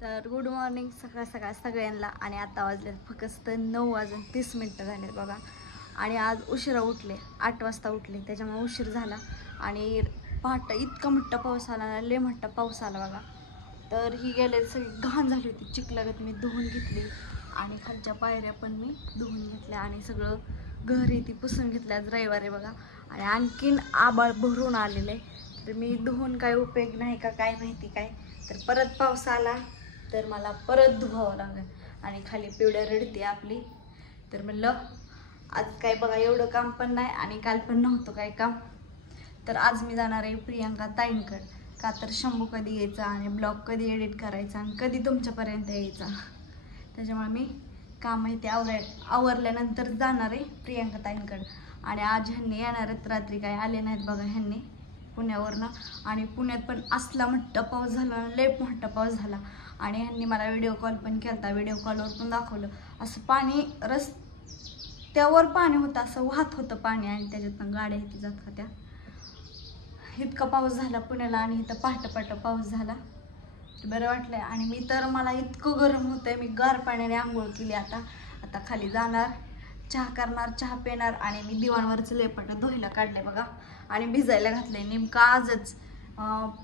तर good morning सकाळ सकाळ सगळ्यांना. आणि आता वाजले फक्त 9:30 झाले बघा. आणि आज उशिरा उठले, 8 वाजता उठले, त्याच्यामुळे उशीर झाला. आणि पहाटे इतका मोठा पाऊस आला ना, लय मोठा पाऊस आला बघा. तर ही गेले सगळी घाण झाली होती, चिखलागत मी धुवून घेतली आणि खालच्या पायऱ्या पण मी धुवून घेतल्या आणि सगळं घर ती पुसून घेतलं. आज रविवार आहे बघा. आणि आणखीन आबाळ भरून आलेलं आहे. तर मी धुवून काय उपयोग नाही का काय माहिती काय. तर परत पाऊस आला तर मला परत धुवावं लागेल. आणि खाली पिवड्या रडते आपली. तर म्हणलं आज काय बघा एवढं काम पण नाही आणि काल पण नव्हतं काय काम. तर आज मी जाणार आहे प्रियांका ताईंकडे. का तर शंभू कधी यायचा आणि ब्लॉग कधी एडिट करायचा आणि कधी तुमच्यापर्यंत यायचा. त्याच्यामुळे मी काम आहे ते आवरल्यानंतर जाणार आहे प्रियांका ताईंकडे. आणि आज ह्यांनी येणार आहेत, रात्री काय आले नाहीत बघा ह्यांनी पुण्यावरनं. आणि पुण्यात पण असला मोठा पाऊस झाला, लय मोठा पाऊस झाला. आणि ह्यांनी मला व्हिडिओ कॉल पण केला, व्हिडिओ कॉलवर पण दाखवलं. असं पाणी रस्त्यावर पाणी होतं, असं वाहत होतं पाणी आणि त्याच्यातनं गाड्या इथे जात होत्या. इतका पाऊस झाला पुण्याला आणि इथं पहाटे पाऊस झाला. बरं वाटलं. आणि मी तर मला इतकं गरम होतंय, मी गार पाण्याने आंघोळ केली. आता खाली जाणार, चहा करणार, चहा पिणार. आणि मी दिवाणवरचं लेपाट धुवायला काढले बघा आणि भिजायला घातलंय. नेमकं आजच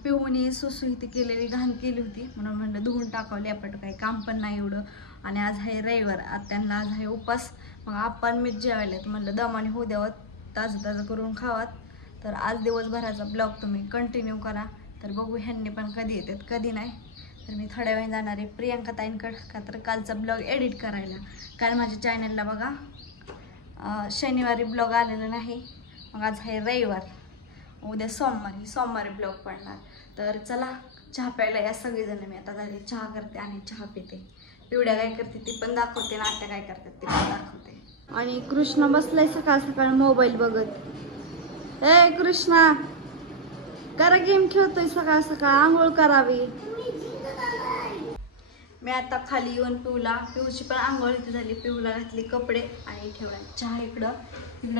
पिऊनी सुसू इथे केलेली घाण केली होती म्हणून म्हणलं धुवून टाकावं लेपाट, काही काम पण नाही एवढं. आणि आज आहे रविवार, आज त्यांना आज आहे उपास. मग आपण मीच जेवायला म्हणलं दमाने होऊ द्यावं, ताजं करून खावात. तर आज दिवसभराचा ब्लॉग तुम्ही कंटिन्यू करा. तर बघू ह्यांनी पण कधी येतात कधी नाही. तर मी थोड्या वेळ जाणार आहे प्रियांका ताईंकडे. का तर कालचा ब्लॉग एडिट करायला. काल माझ्या चॅनलला बघा शनिवारी ब्लॉग आलेला नाही. मग आज आहे रविवार, उद्या सोमवारी ब्लॉग पडणार. तर चला चहा प्यायला या सगळेजण. मी आता झाली चहा करते आणि चहा पिते. पिवड्या काय करते ती पण दाखवते, नाट्य काय करतात ते पण दाखवते. आणि कृष्णा बसलाय सकाळ सकाळ मोबाईल बघत. ए कृष्णा, करा गेम खेळतोय सकाळ सकाळ, आंघोळ करावी. मी आता खाली येऊन पिऊची पण आंघोळ इथे झाली. पिऊला घातली कपडे आणि ठेवला चहा इकडं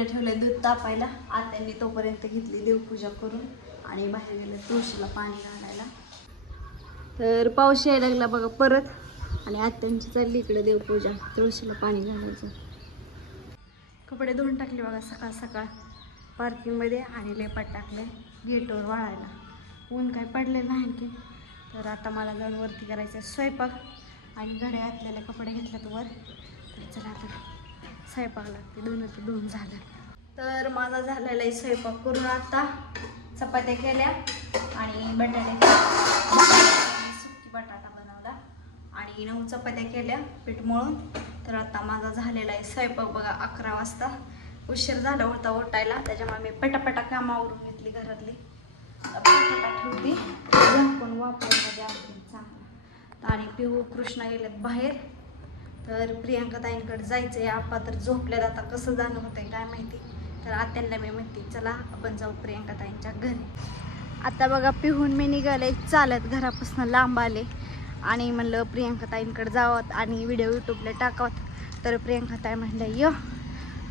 ठेवलं दूध तापायला. आत्यांनी तोपर्यंत घेतली देवपूजा करून आणि बाहेर गेलं तुळशीला पाणी घालायला. तर पाऊस यायला लागला बघा परत. आणि आत्यांची चालली इकडे देवपूजा, तुळशीला पाणी घालायचं. कपडे धुवून टाकले बघा सकाळ सकाळ पार्किंगमध्ये आणि लेपाट टाकले गेटवर वाळायला. ऊन काय पडले नाही की. तर आता मला जाऊन वरती करायचं स्वयंपाक आणि घडे घातलेले कपडे घेतल्यात वर. तर चला आता स्वयंपाक लागते, धुवून झालं. तर माझा झालेला आहे स्वयंपाक करून. आता चपात्या केल्या आणि सुकी बटाटा बनवला आणि 9 चपात्या केल्या पीठ मळून. तर आता माझा झालेला आहे स्वयंपाक बघा. 11 वाजता उशीर झाला होता उठायला, त्याच्यामुळे मी पटापटा कामावरून घेतली घरातली. पटापटा ठेवली झाकून वापरण्यामध्ये आणखी चांगला. आणि पिहू कृष्णा गेलेत बाहेर. तर प्रियांका ताईंकडे जायचं आहे. आपा तर झोपल्यात, आता कसं जाणं होतंय काय माहिती. तर आत्यांना मी म्हणते चला आपण जाऊ प्रियांका ताईंच्या घरी. आता बघा पिहून मी निघाले चालत, घरापासून लांब आले. आणि म्हणलं प्रियांका ताईंकडे जावं आणि व्हिडिओ यूट्यूबला टाकावत. तर प्रियांका ताई म्हणलं य.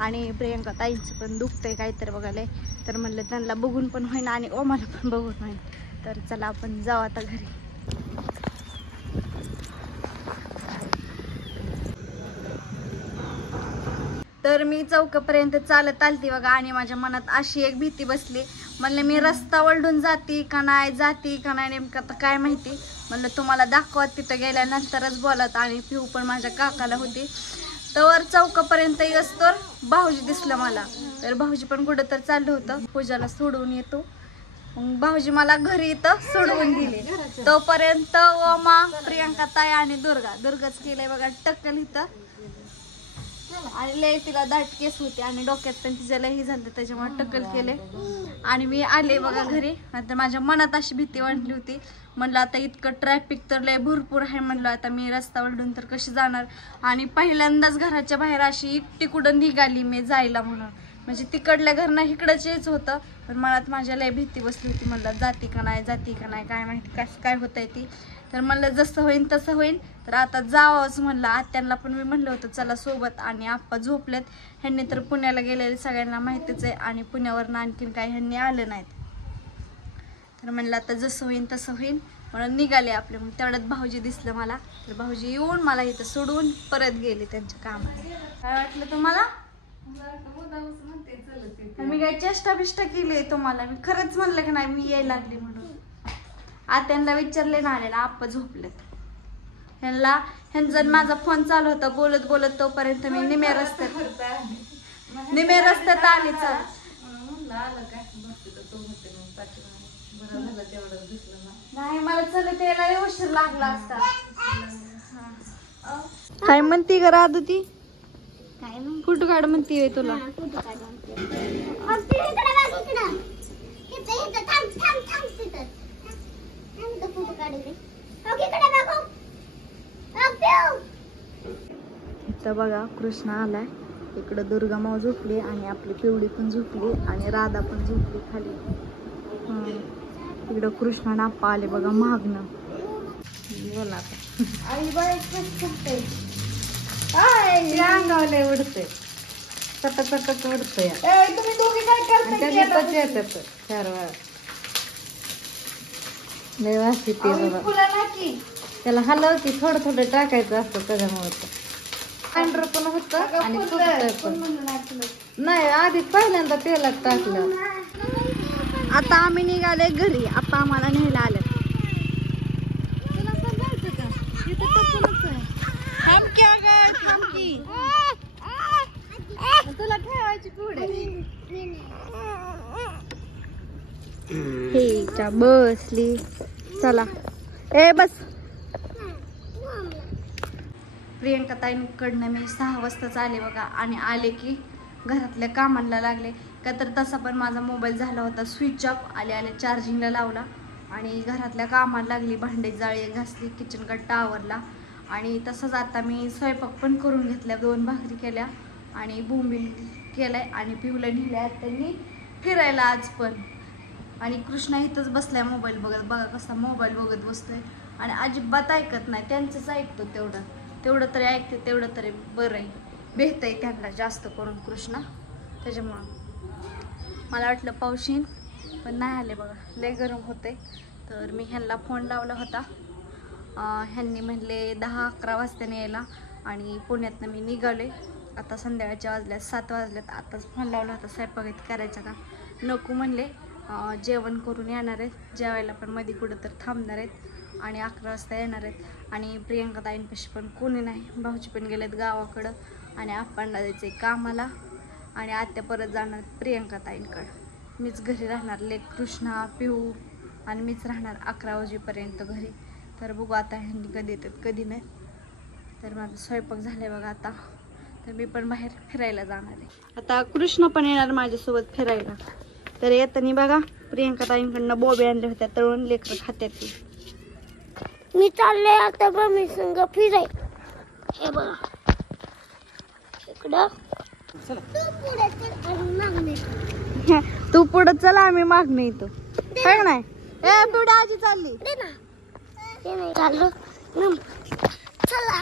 आणि प्रियांका ताईंचं पण दुखतंय काहीतरी बघायला. तर म्हणलं त्यांना बघून पण होईन आणि ओमाला पण बघून होईन. तर चला आपण जाऊ आता घरी. तर मी चौकापर्यंत चालत आलती बघा. आणि माझ्या मनात अशी एक भीती बसली, म्हणलं मी रस्ता वळडून जाते का नाही नेमकं आता काय माहिती. म्हणलं तुम्हाला दाखवत तिथं गेल्यानंतरच बोलत. आणि पिऊ पण माझ्या काकाला होती. तर चौकापर्यंत येस्तोर भाऊजी दिसलं मला. तर भाऊजी पण कुठं तर चाललं होतं, पूजाला सोडवून येतो. मग भाऊजी मला घरी इथं सोडवून दिले. तोपर्यंत ओमा, प्रियांका ताई आणि दुर्गाच केलंय बघा टक्कल इथं. आणि लय तिला दाट केस होते आणि डोक्यात पण तिच्या लय झालं, त्याच्यामुळे टक्कल केले. आणि मी आले बघा घरी. नंतर माझ्या मनात अशी भीती वाटली होती. म्हणलं आता इतकं ट्रॅफिक तर लय भरपूर आहे. म्हणलं आता मी रस्ता वळडून तर कशी जाणार. आणि पहिल्यांदाच घराच्या बाहेर अशी एकटी कुठं निघाली मी जायला म्हणून. म्हणजे तिकडल्या घरनं इकडंच यायचं होतं. पण मनात माझ्या लय भीती बसली होती. म्हणलं जाती का नाही काय माहिती कसं काय होतंय ती. तर म्हणलं जसं होईन तसं होईन. तर आता जावंच म्हणलं. आत्यांना पण मी म्हणलं होतं चला सोबत. आणि आप्पा झोपलेत. ह्यांनी तर पुण्याला गेलेले सगळ्यांना माहितीच आहे. आणि पुण्यावरनं आणखीन काही ह्यांनी आलं नाहीत. तर म्हणलं आता जसं होईन तसं होईन. म्हणून निघाले आपले. मग तेवढ्यात भाऊजी दिसलं मला, तर भाऊजी येऊन मला इथं सोडून परत गेले त्यांच्या कामात. काय वाटलं तुम्हाला? मी काय चेष्टा बिष्टा केली तुम्हाला? मी खरंच म्हणलं की नाही मी यायला लागली म्हणून. आत्यांना विचारले ना आलेला, आप्पा झोपलेत. ह्यांचा माझा फोन चालू होता, बोलत बोलत तोपर्यंत मी निम्या रस्त्यात आले. नाही मला चलत यायला उशीर लागला असता. काय म्हणती ग राधू ती? फोटो काढ म्हणती तुला. इथं बघा कृष्णा आलाय. इकडं दुर्गा माऊ झोपली आणि आपली पिवडी पण झोपली आणि राधा पण झोपली खाली. इकडं कृष्णा नाप्पा आले बघा मागणं. बोला आई बाई अंगावले उडते सटक उडतंय. तुम्ही दोघे काय करता? चार वेळा त्याला हलवती, थोडं थोडं टाकायचं असतं त्याच्यामुळे पांढरं पण होतं आणि नाही. आधी पहिल्यांदा तेलात टाकलं. आता आम्ही निघाले घरी. आता आम्हाला न्यायला आले. तुला ठेवायची पुढे बसली. चला ए बस. प्रियंका ताईंकडनं मी 6 वाजताच आले बघा. आणि आले की घरातल्या कामांना लागले का, तर तसा पण माझा मोबाईल झाला होता स्विच ऑफ. आले चार्जिंगला लावला आणि घरातल्या कामाला लागली. भांडे जाळी घासली, किचन कट्टा आवरला. आणि तसंच आता मी स्वयंपाक पण करून घेतल्या. 2 भाकरी केल्या आणि बोंबील केलाय आणि पिवलं नेल्या त्यांनी फिरायला आज पण. आणि कृष्णा इथंच बसलाय मोबाईल बघत. बघा कसा मोबाईल बघत बसतोय आणि अजिबात ऐकत नाही. त्यांचंच ऐकतो तेवढं तरी ऐकते, तेवढं तरी बरं आहे. भेटतंय त्यांना जास्त करून कृष्णा. त्याच्यामुळं मला वाटलं पाऊस येईन पण नाही आले बघा. लय गरम होते. तर मी ह्यांना फोन लावला होता. ह्यांनी म्हणले 10-11 वाजता यायला आणि पुण्यातनं मी निघाले. आता संध्याकाळच्या वाजल्यात 7 वाजल्यात. आताच फोन लावला होता स्वयंपाक करायचा का, नको म्हणले. जेवण करून येणार आहेत. जेवायला पण मध्ये कुठं तर थांबणार आहेत आणि 11 वाजता येणार आहेत. आणि प्रियंका ताईंपाशी पण कोणी नाही. भाऊजी पण गेलेत गावाकडं आणि आप्पांना जायचं आहे कामाला. आणि आत्या परत जाणार प्रियंका ताईंकडं. मीच घरी राहणार. लेक कृष्णा, पिऊ आणि मीच राहणार 11 वाजेपर्यंत घरी. तर बघू आता ह्यांनी कधी येतात कधी नाही. तर माझा स्वयंपाक झालाय बघा आता. तर मी पण बाहेर फिरायला जाणार आहे. आता कृष्ण पण येणार माझ्यासोबत फिरायला. तर येताना बघा प्रियंका ताईंकडनं बोबे आणले होत्या तळून. लेकरं खात्यात ती. मी चालले आता मम्मी संग फिराय. हे बघा इकडं तू पुढे चला आम्ही मागणे येतो. काय नाही ए पुढे आजी चालली ते नाही चाललो. चला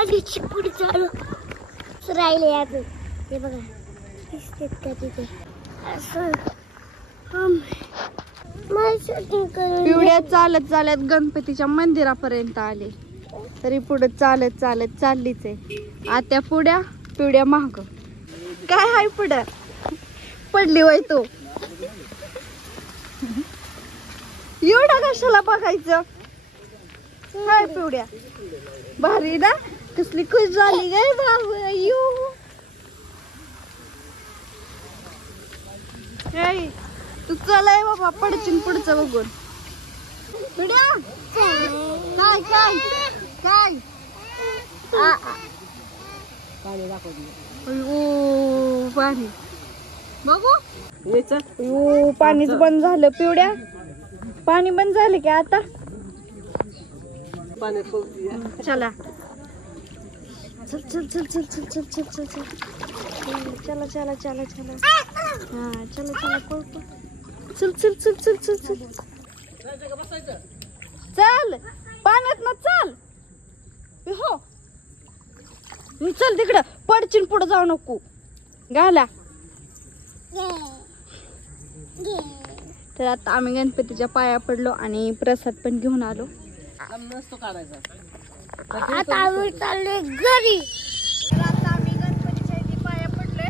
आजीची पुढे चालू राहिले अजून. हे बघा दिसतेत का तिथे असं. पिवड्या चालत चालत गणपतीच्या मंदिरापर्यंत आले. तरी पुढे चालत चालत चाललीच आहे. आत्या पुढ्या पिवड्या माग. काय हाय पुढं पडली वय तू. एवढा कशाला बघायचं. काय पिवड्या भारी ना. कसली खुश झाली गे बाबू. तू चलाय बाबा पडचिन पुढचं बघून. पिवड्या काय काय काय पाणी बघू. पाणीच बंद झालं पिवड्या. पाणी बंद झालं की आता. चला चल चल चल चल चल चल चल चल चल चला चला चला चला. हा चला चला पळतो. चल चल चल चल चल चल चल पाण्यात ना चल. हो चल तिकडं पडचिन पुढे जाऊ नको. घाला तर आता आम्ही गणपतीच्या पाया पडलो आणि प्रसाद पण घेऊन आलो. आता आम्ही चाललोय घरी. तर आता आम्ही गणपतीच्या इथे पाया पडलोय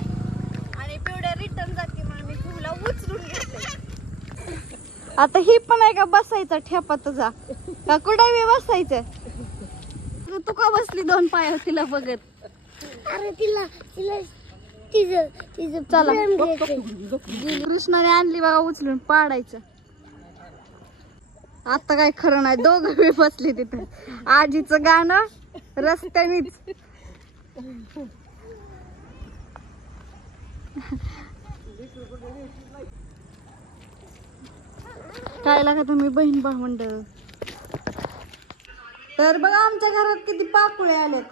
आणि पिवड्या रिटर्न जाते म्हणून मी पिवला उचलून घेतले. आता ही पण आहे का बसायचा ठेपा तुझा का कुठे मी बसायचं? तू का बसली दोन पायावर तिला बघत? अरे तिला तिला तिचं तिचं चला. प्रेम घ्यायचंय. कृष्णाने आणली बघा उचलून पाडायचं. आता काय खरं नाही, दोघं बी बसली तिथे. आजीचं गाणं रस्त्यानीच. काय लागा तुम्ही बहीण भावंड. तर बघा आमच्या घरात किती पाकुळे आलेत.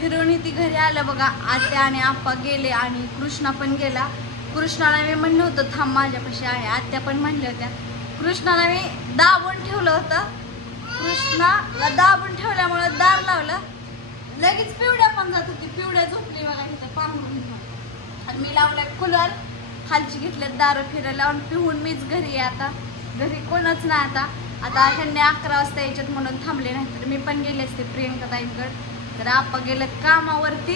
फिरून ती घरी आलं बघा. आत्या आणि आप्पा गेले आणि कृष्णा पण गेला. कृष्णाला मी म्हणलं होतं थांब माझ्यापाशी आहे. आत्या पण म्हणल्या होत्या. कृष्णाला मी दाबून ठेवलं होतं. कृष्णाला दाबून ठेवल्यामुळं दार लावलं. लगेच पिवड्या पण जात होती. पिवड्या झोपली बघा इथं पांघरून. आणि मी लावलं कूलर. खालची घेतल्यात दार फिरायला आणि पिहून मीच घरी आहे. आता घरी कोणच नाही. आता ह्यांनी 11 वाजता यायच्यात म्हणून थांबले नाही तर मी पण गेले असते प्रियंका ताईंकडे. तर आप्पा गेलेत कामावरती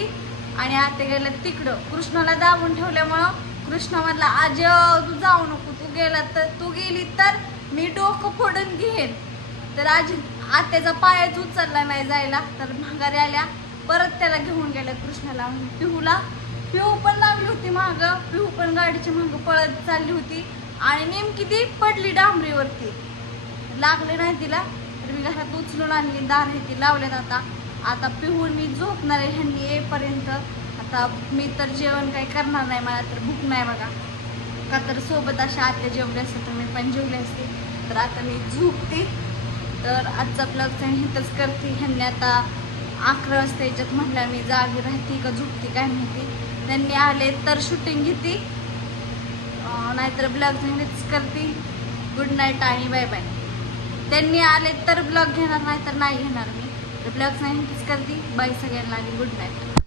आणि आते गेलेत तिकडं. कृष्णाला दाबून ठेवल्यामुळं कृष्णा म्हटला आज तू जाऊ नको. तू गेली तर मी डोकं फोडून घेईन. तर आत्याचा पायच उचलला नाही जायला. तर माघारी आल्या परत त्याला घेऊन गेल्या कृष्णाला. पिहू पण लागली होती माग. पिहू पण गाडीच्या माग पळत चालली होती आणि नेमकी ती पडली डांबरीवरती. लागले नाही तिला. तर मी घरात उचलून आणली. दार हे ती लावल्यात. आता पिहून मी झोपणार आहे ह्यांनी येईपर्यंत. आता मी तर जेवण काही करणार नाही. मला तर भूक नाही बघा. का तर सोबत अशा आत्या जेवले असते तर मी पण जेवले असते. तर आता मी झोपते. तर आजचा ब्लॉगचा हितच करते. ह्यांनी आता 11 वाजता याच्यात म्हटलं मी जागी राहते का झोपते काय माहिती. त्यांनी आले तर शूटिंग घेते नाहीतर ब्लॉगचा हितच करते. गुड नाईट आणि बाय बाय. त्यांनी आले तर ब्लॉग घेणार नाही तर नाही घेणार मी. तर ब्लॉगचा हितच करते. बाय सगळ्यांना आणि गुड नाईट.